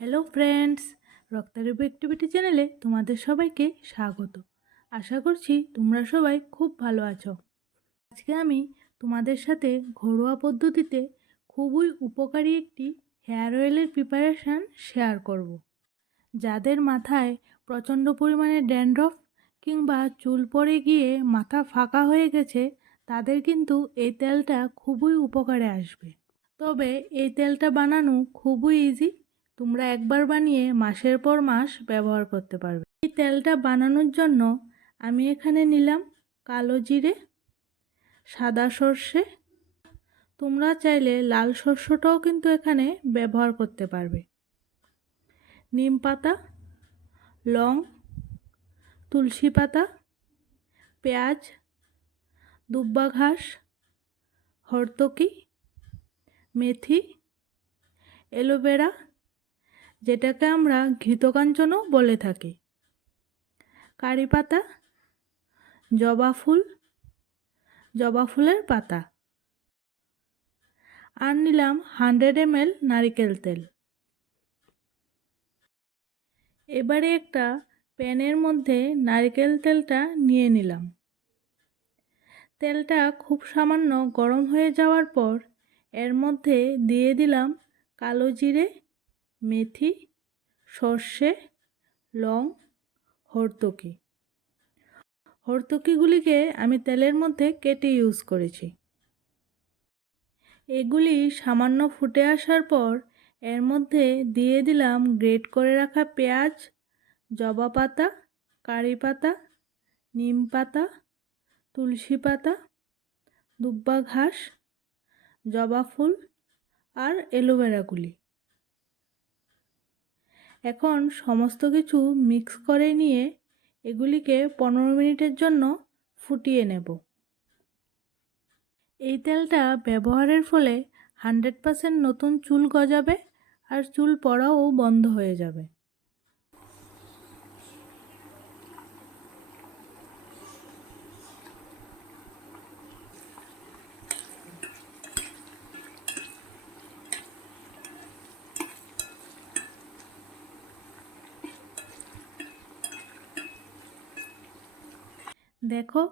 Hello friends, রিবু activity চ্যানেলে তোমাদের সবাইকে স্বাগত। আশা করছি তোমরা সবাই খুব ভালো আছো। আজকে আমি তোমাদের সাথে ঘরোয়া পদ্ধতিতে খুবই উপকারী একটি হেয়ার অয়েলের প্রিপারেশান শেয়ার করব। যাদের মাথায় প্রচণ্ড পরিমাণে ড্যান্ড্রফ কিংবা চুল পড়ে গিয়ে মাথা ফাঁকা হয়ে গেছে, তাদের কিন্তু এই তেলটা খুবই উপকারে আসবে। তবে এই তেলটা বানানো খুবই ইজি। তোমরা একবার বানিয়ে মাসের পর মাস ব্যবহার করতে পারবে। এই তেলটা বানানোর জন্য আমি এখানে নিলাম কালো জিরে, সাদা সর্ষে, তোমরা চাইলে লাল সর্ষেটাও কিন্তু এখানে ব্যবহার করতে পারবে, নিম পাতা, লং, তুলসী পাতা, পেঁয়াজ, দুব্বা ঘাস, হরতকি, মেথি, অ্যালোভেরা যেটাকে আমরা ঘৃতকাঞ্চনও বলে থাকি, কারি পাতা, জবা ফুল, জবা ফুলের পাতা, আর নিলাম 100 ml নারকেল তেল। এবারে একটা প্যানের মধ্যে নারকেল তেলটা নিয়ে নিলাম। তেলটা খুব সামান্য গরম হয়ে যাওয়ার পর এর মধ্যে দিয়ে দিলাম কালো জিরে, মেথি, সর্ষে, লং, হরতকি। হরতকিগুলিকে আমি তেলের মধ্যে কেটে ইউজ করেছি। এগুলি সামান্য ফুটে আসার পর এর মধ্যে দিয়ে দিলাম গ্রেট করে রাখা পেঁয়াজ, জবা পাতা, কারি পাতা, নিম পাতা, তুলসী পাতা, দুব্বা ঘাস, জবা ফুল আর অ্যালোভেরাগুলি। এখন সমস্ত কিছু মিক্স করে নিয়ে এগুলিকে 15 মিনিটের জন্য ফুটিয়ে নেব। এই তেলটা ব্যবহারের ফলে 100% নতুন চুল গজাবে আর চুল পড়াও বন্ধ হয়ে যাবে। দেখো,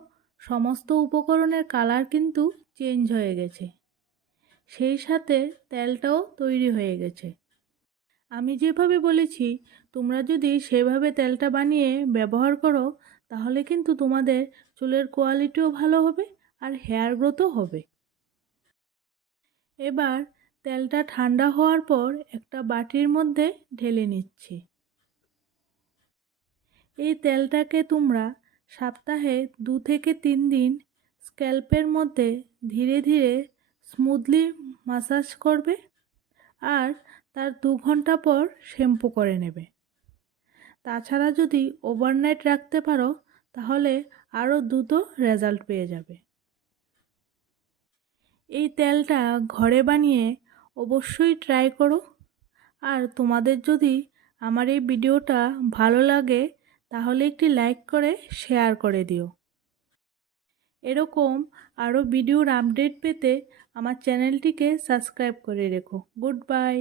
সমস্ত উপকরণের কালার কিন্তু চেঞ্জ হয়ে গেছে, সেই সাথে তেলটাও তৈরি হয়ে গেছে। আমি যেভাবে বলেছি তোমরা যদি সেভাবে তেলটা বানিয়ে ব্যবহার করো, তাহলে কিন্তু তোমাদের চুলের কোয়ালিটিও ভালো হবে আর হেয়ার গ্রোথও হবে। এবার তেলটা ঠান্ডা হওয়ার পর একটা বাটির মধ্যে ঢেলে নিচ্ছি। এই তেলটাকে তোমরা সপ্তাহে 2 থেকে 3 দিন স্ক্যাল্পের মধ্যে ধীরে ধীরে স্মুথলি মাসাজ করবে আর তার 2 ঘন্টা পর শ্যাম্পু করে নেবে। তাছাড়া যদি ওভারনাইট রাখতে পারো তাহলে আরও দ্রুত রেজাল্ট পেয়ে যাবে। এই তেলটা ঘরে বানিয়ে অবশ্যই ট্রাই করো। আর তোমাদের যদি আমার এই ভিডিওটা ভালো লাগে তাহলে একটি লাইক করে শেয়ার করে দিও। এরকম আরও ভিডিওর আপডেট পেতে আমার চ্যানেলটিকে সাবস্ক্রাইব করে রেখো। Good bye.